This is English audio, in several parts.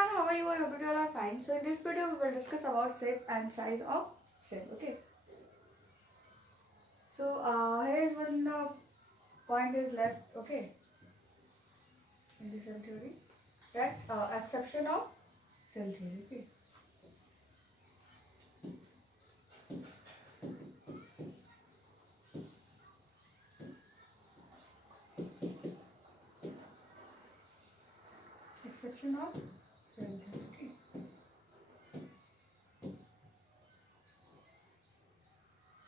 everyone, how are you? I hope you all are fine. So in this video we will discuss about shape and size of cell. Okay. So here is one point is left. Okay. In the cell theory, that exception of cell theory. Okay. Exception of cell theory. Okay.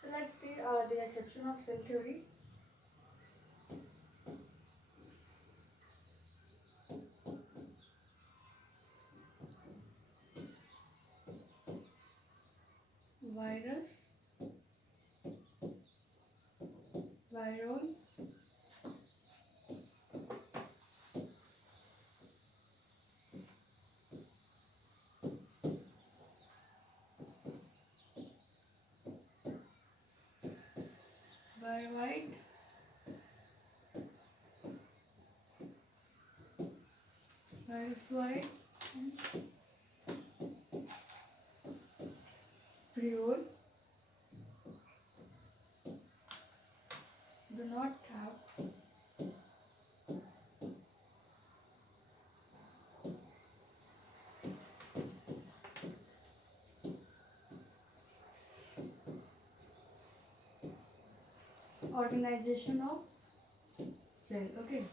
So let's see the exception of cell theory. Virus, viron, viroid, virusoid, and prion do not have organization of cell. Okay.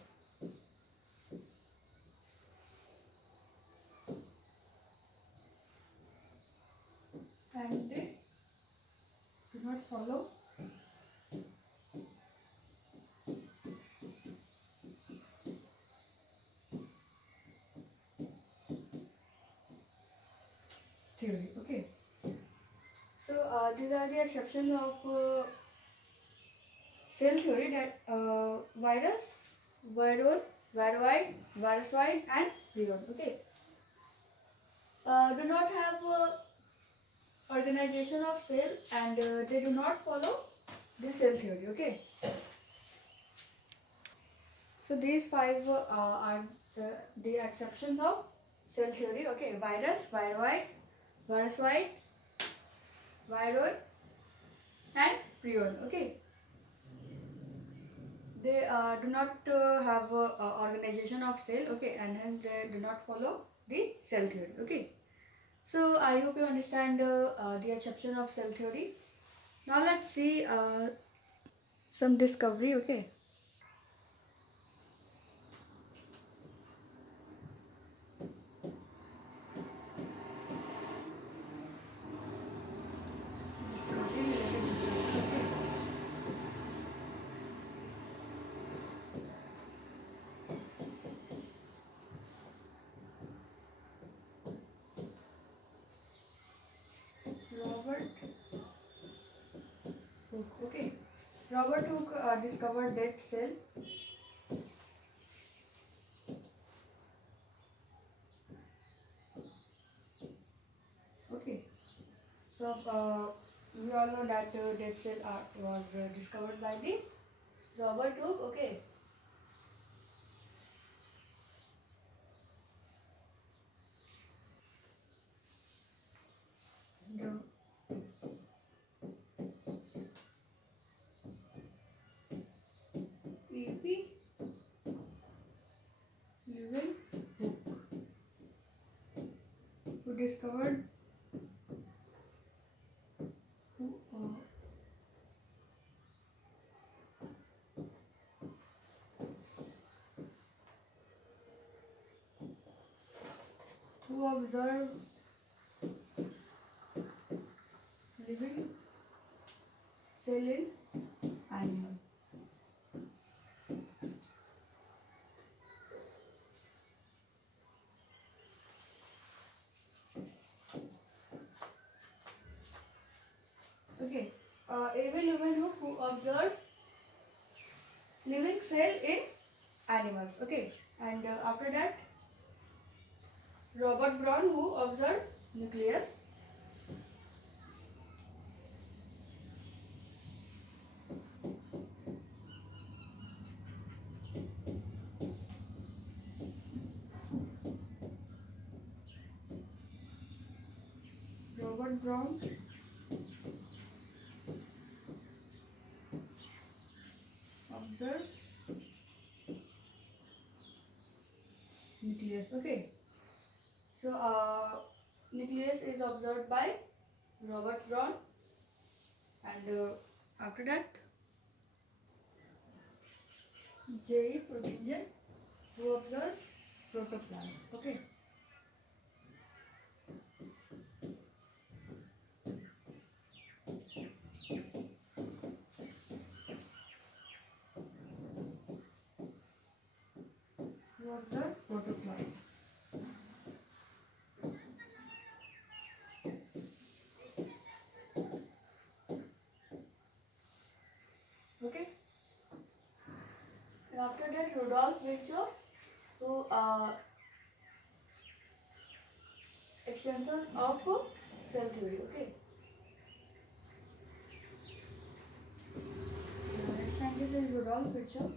And they do not follow theory. Okay. So these are the exceptions of cell theory, that virus, viral, viroid, virusoid, and prion. Okay. Do not have organization of cell, and they do not follow the cell theory. Okay. So these five are the exceptions of cell theory. Okay. Virus, viroid, virusoid, viral, and prion. Okay. They do not have organization of cell. Okay, and hence they do not follow the cell theory. Okay. So I hope you understand the exception of cell theory. Now let's see some discovery. Okay. Robert Hooke. Okay. Robert Hooke discovered dead cell. Okay. So we all know that dead cell was discovered by the Robert Hooke. Okay. The E.P. Lewin Hooke, who discovered who observed living cell in animal. Okay. A.V. Lewin Hooke, who observed living cell in animals. Okay. And after that, Robert Brown, who observed nucleus. Robert Brown observed nucleus. Okay. So nucleus is observed by Robert Brown, and after that J.E. who observed protoplasm. Okay. Who observed protoplasm. Okay. And after that Rudolf Virchow, who extension of cell theory. Okay. Next scientist is Rudolf Virchow.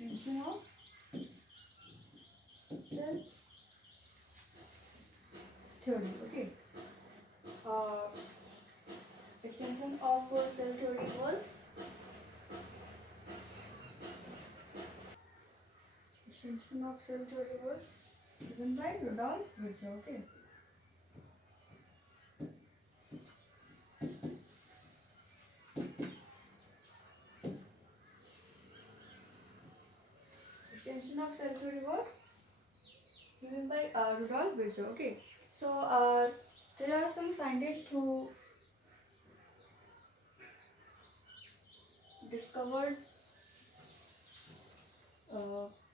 Extension of cell theory. Okay. Extension of cell theory was extension of cell theory was given by Rudolf Virchow. Okay. Extension of cell theory was given by Rudolf Virchow. Okay. So there are some scientists who discovered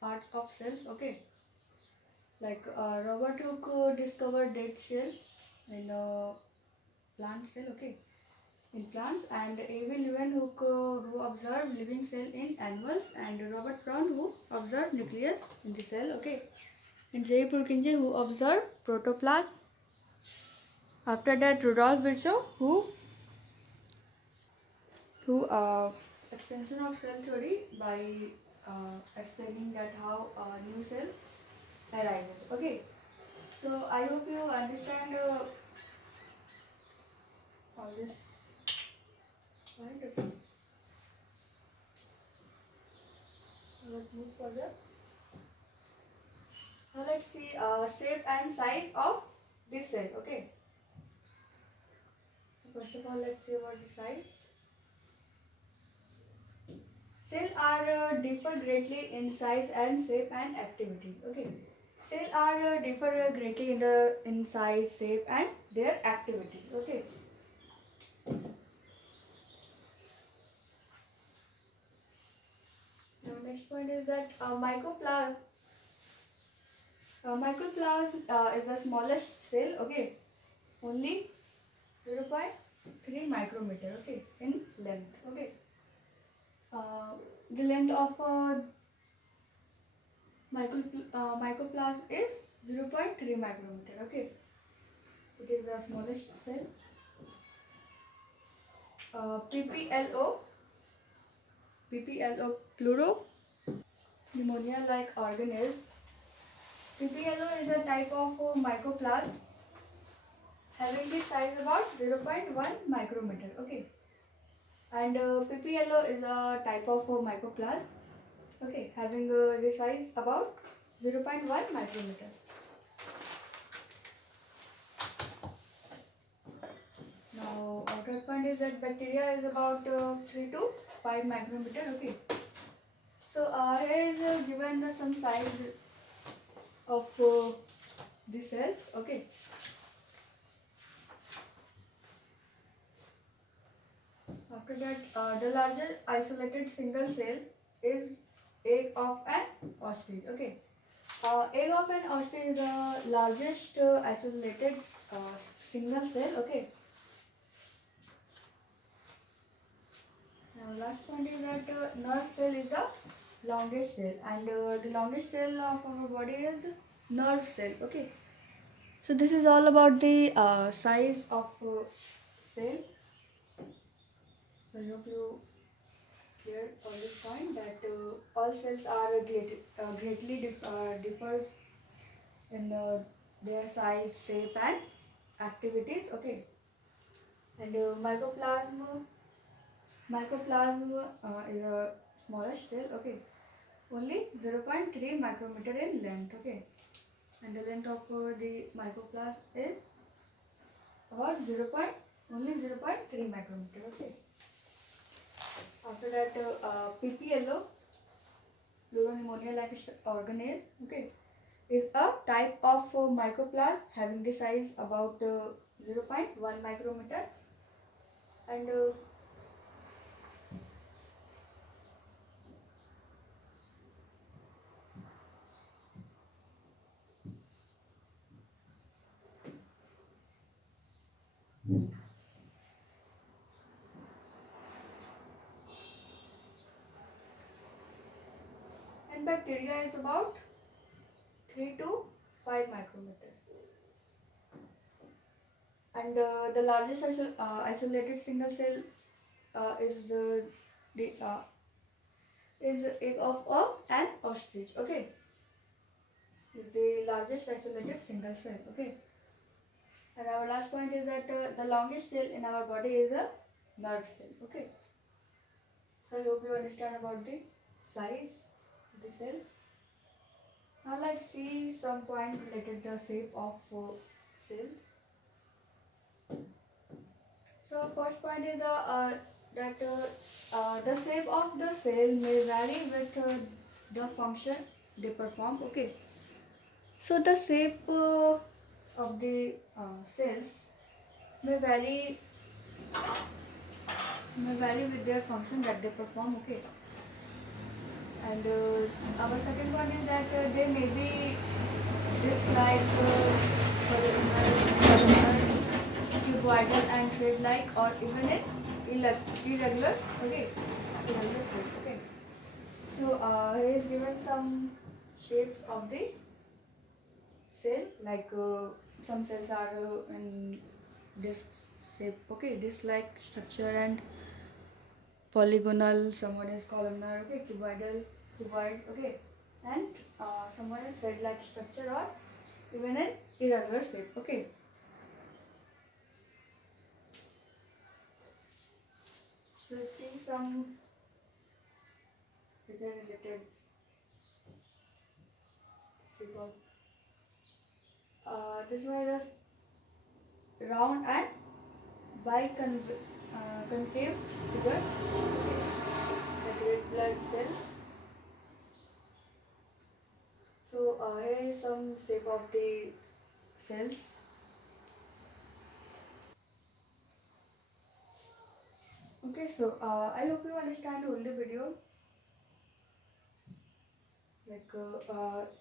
part of cells. Okay. Like Robert Hooke discovered dead cell in plant cell. Okay. In plants, and A.V. Leeuwenhoek who observed living cell in animals, and Robert Brown who observed nucleus in the cell. Okay. And J. Purkinje who observed protoplasm. After that Rudolf Virchow who extension of cell theory by explaining that how new cells arises. Okay. So I hope you understand all this. Right? Okay. Let's move further. Now let's see shape and size of this cell. Okay. So first of all, let's see about the size. Cells are differ greatly in size and shape and activity. Okay. Cells are differ greatly in size, shape, and their activity. Okay. Now next point is that mycoplasm is the smallest cell. Okay. Only 0.3 micrometer. Okay. In length. Okay. The length of mycoplasm is 0.3 micrometer. Okay. It is the smallest cell. PPLO pluro pneumonia like organism. PPLO is a type of mycoplasm having the size about 0.1 micrometer. Okay. And PPLO is a type of mycoplasm. Okay, having the size about 0.1 micrometer. Now, our third point is that bacteria is about 3 to 5 micrometer. Okay. So, here is given some size of the cells. Okay. After that, the larger isolated single cell is egg of an ostrich. Okay. Egg of an ostrich is the largest isolated single cell. Okay. Now our last point is that nerve cell is the longest cell, and the longest cell of our body is nerve cell. Okay, so this is all about the size of cell. So I hope you clear all this point that all cells are greatly differs in their size, shape, and activities. Okay, and mycoplasm is a smallest cell. Okay, only 0.3 micrometer in length. Okay, and the length of the mycoplasm is about 0.3 micrometer. Okay, after that PPLO, pleuropneumonia like organism. Okay, is a type of mycoplasm having the size about 0.1 micrometer, and bacteria is about 3 to 5 micrometer. And the largest isolated single cell is the is egg of an ostrich. Okay, is the largest isolated single cell. Okay, and our last point is that the longest cell in our body is a nerve cell. Okay, so I hope you understand about the size of the cell. Now let's see some point related to the shape of cells. So first point is that the shape of the cell may vary with the function they perform. Okay. So the shape of the cells may vary with their function that they perform. Okay. And our second one is that they may be described columnar, cuboidal and thread-like, or even in irregular. Okay, irregular shapes. Okay. So here is given some shapes of the cell. Like some cells are in disc shape. Okay, disc-like structure and polygonal. Someone is columnar. Okay, cuboid. Okay, and someone is thread-like structure or even an irregular shape. Okay. So let's see some figure related shape of this one is round and concave figure, like red blood cells. So here is some shape of the cells. Okay, so I hope you understand all the video. Like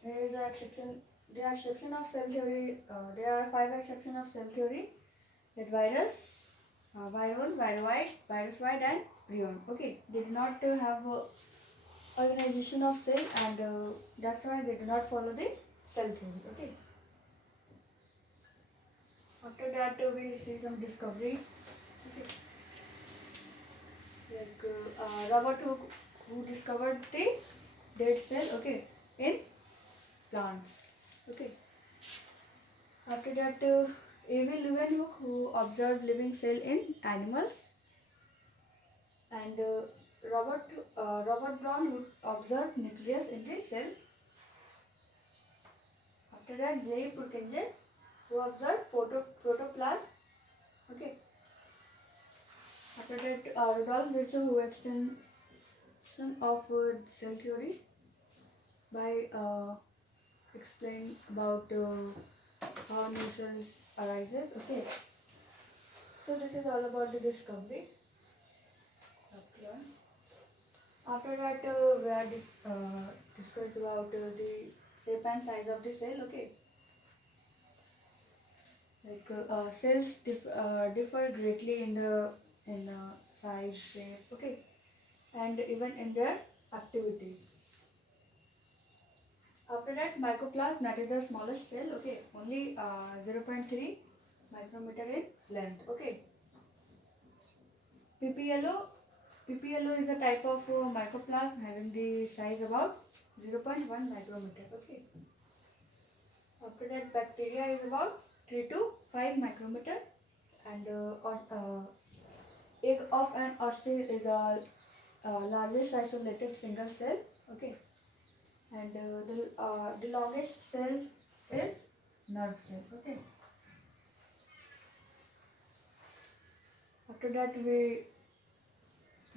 here is the exception. The exception of cell theory. There are 5 exceptions of cell theory. That virus, viral, viroid, virusoid, and prion. Okay, they do not have organization of cell, and that's why they do not follow the cell theory. Okay. After that, we see some discovery. Okay. Like Robert Hooke, who discovered the dead cell. Okay, in plants. Okay. After that, A.V. Leeuwenhoek, who observed living cell in animals, and Robert Brown, who observed nucleus in the cell. After that, J. Purkinje, who observed protoplasm. Okay. After that, Rudolf Virchow, who extension of cell theory by explain about how new cells arises. Okay. So this is all about the discovery. After that, we are discussed about the shape and size of the cell. Okay. Like cells differ greatly in the size, shape. Okay. and even in their activities. After that, mycoplasm, that is the smallest cell, okay, only 0.3 micrometer in length, okay. PPLO is a type of mycoplasm having the size about 0.1 micrometer, okay. After that, bacteria is about 3 to 5 micrometer, and egg of an ostrich is a largest isolated single cell, okay. And the longest cell is nerve cell, okay. After that, we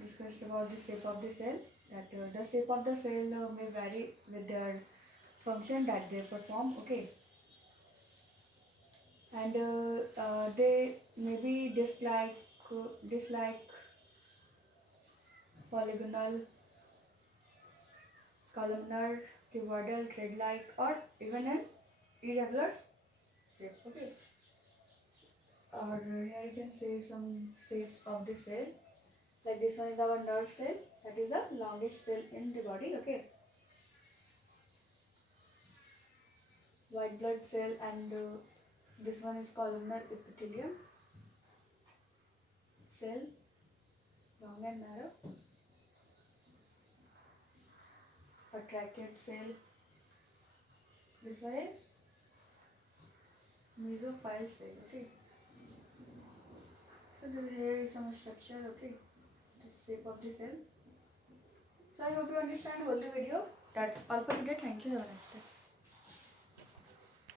discussed about the shape of the cell, that the shape of the cell may vary with their function that they perform, okay. And they may be disc-like, polygonal, columnar, cuboidal, thread-like, or even an irregular shape, okay. Or here you can see some shape of the cell. Like this one is our nerve cell, that is the longest cell in the body, okay. White blood cell, and this one is columnar epithelium cell, long and narrow. A tracheid cell, this one is mesophyll cell, okay. So here is some structure, okay, the shape of the cell. So I hope you understand all the video. That's all for today. Thank you. Have a nice day.